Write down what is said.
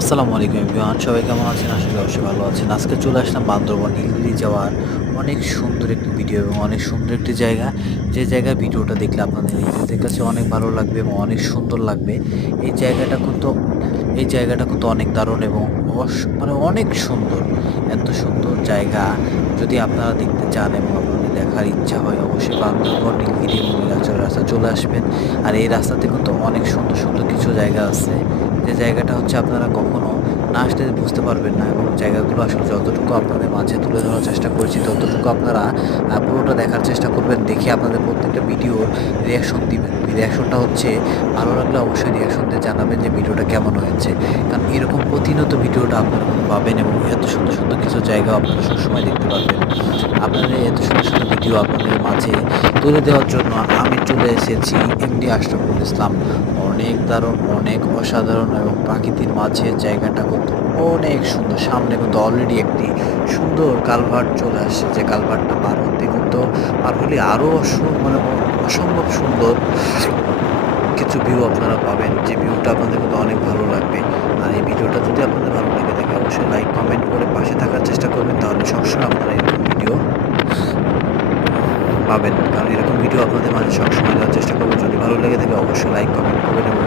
আসসালামু আলাইকুম এভরিওয়ান, সবাই কেমন আছেন? আশা করি অবশ্যই ভালো আছেন। আজকে চলে আসলাম বান্দরবান নীলগিরি যাওয়ার অনেক সুন্দর একটি ভিডিও এবং অনেক সুন্দর একটি জায়গা। যে জায়গার ভিডিওটা দেখলে আপনাদের নিজেদের কাছে অনেক ভালো লাগবে এবং অনেক সুন্দর লাগবে। এই জায়গাটা কিন্তু এই জায়গাটা কিন্তু অনেক দারুণ এবং মানে অনেক সুন্দর। এত সুন্দর জায়গা যদি আপনারা দেখতে চান এবং আপনাদের দেখার ইচ্ছা হয়, অবশ্যই বান্দরবান নীলগিরি এবং নীলাচলের রাস্তা চলে আসবেন। আর এই রাস্তাতে কিন্তু অনেক সুন্দর সুন্দর কিছু জায়গা আছে, যে জায়গাটা হচ্ছে আপনারা কখনো না আসলে বুঝতে পারবেন না, এবং জায়গাগুলো আসলে যতটুকু আপনাদের মাঝে তুলে ধরার চেষ্টা করেছি ততটুকু আপনারা পুরোটা দেখার চেষ্টা করবেন। দেখে আপনাদের প্রত্যেকটা ভিডিওর রিয়াকশন দিবেন। রিয়াকশনটা হচ্ছে ভালো লাগলে অবশ্যই রিয়াকশন দিয়ে জানাবেন যে ভিডিওটা কেমন হয়েছে, কারণ এরকম প্রতিনিয়ত ভিডিওটা আপনারা পাবেন এবং এত সুন্দর সুন্দর কিছু জায়গাও আপনারা সবসময় দেখতে পারবেন। আপনাদের এত সুন্দর সুন্দর ভিডিও আপনাদের মাঝে তুলে দেওয়ার জন্য আমি চলে এসেছি এমডি আশরাফুল ইসলাম। অনেক দারুণ, অনেক অসাধারণ এবং প্রাকৃতির মাঝে জায়গাটা কিন্তু অনেক সুন্দর। সামনে কিন্তু অলরেডি একটি সুন্দর কালভার্ট চলে আসছে, যে কালভার্টটা পার হলে আরও মানে অসম্ভব সুন্দর কিছু ভিউ আপনারা পাবেন, যে ভিউটা আপনাদের কিন্তু অনেক ভালো লাগবে। আর এই ভিডিওটা যদি আপনাদের ভালো লেগে থাকে অবশ্যই লাইক কমেন্ট করে পাশে থাকার চেষ্টা করবেন, তাহলে সবসময় আপনারা এরকম ভিডিও পাবেন। কারণ এরকম ভিডিও আপনাদের মাঝে সবসময় দেওয়ার চেষ্টা করবেন। যদি ভালো লেগে থাকে অবশ্যই লাইক কমেন্ট করবেন এবং